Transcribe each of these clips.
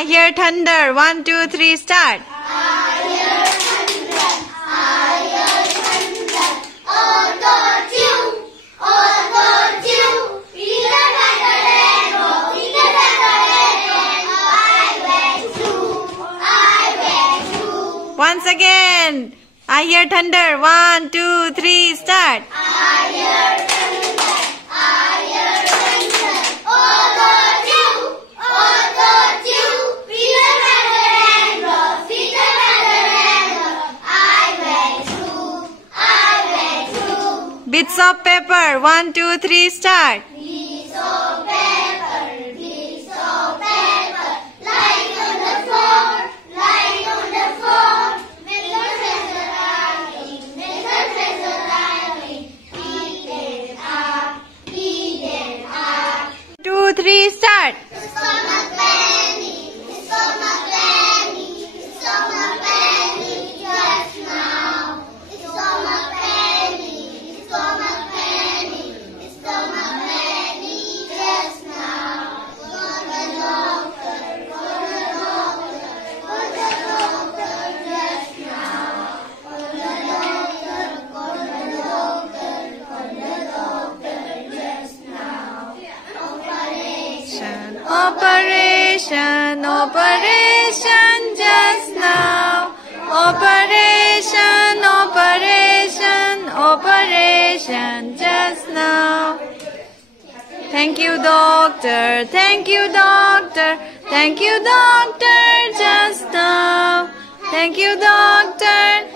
I hear thunder. 1, 2, 3, start. I hear thunder. I hear thunder. Auto-tune. Peter Pan the rainbow. Peter Pan the rainbow. I went through. Once again. I hear thunder. 1, 2, 3, start. I hear thunder. I hear thunder. Auto-tune. Peter Pan the rainbow. Peter Pan the rainbow. I went through. Bits of paper. 1, 2, 3, start. Bits of paper. Lying on the floor. Little treasure lying. Eat them up. 2, 3, start. Stomach penny, just now. Stomach penny, just now. For the doctor, just now. For the doctor, just now. Operation just now. Operation just now. Thank you, doctor. Thank you, doctor. Thank you, doctor, just now. Thank you, doctor.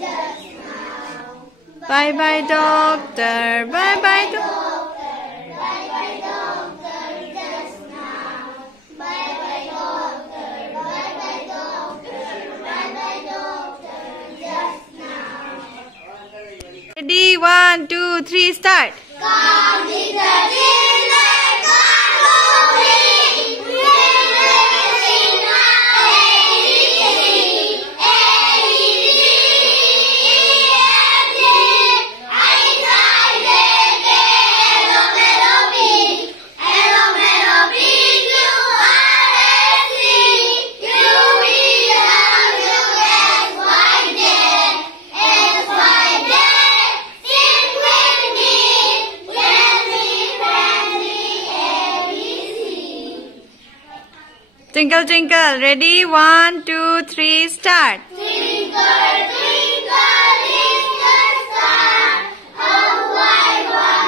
Just now. Bye bye, doctor. Bye bye, doctor. Bye-bye, doctor, just now. Bye-bye, doctor. Bye-bye, doctor. Bye-bye, doctor, just now. Ready? 1, 2, 3, start. Come, little children, come to me. We will sing Twinkle, twinkle. Ready? 1, 2, 3, start. Twinkle, twinkle, little star, how bright was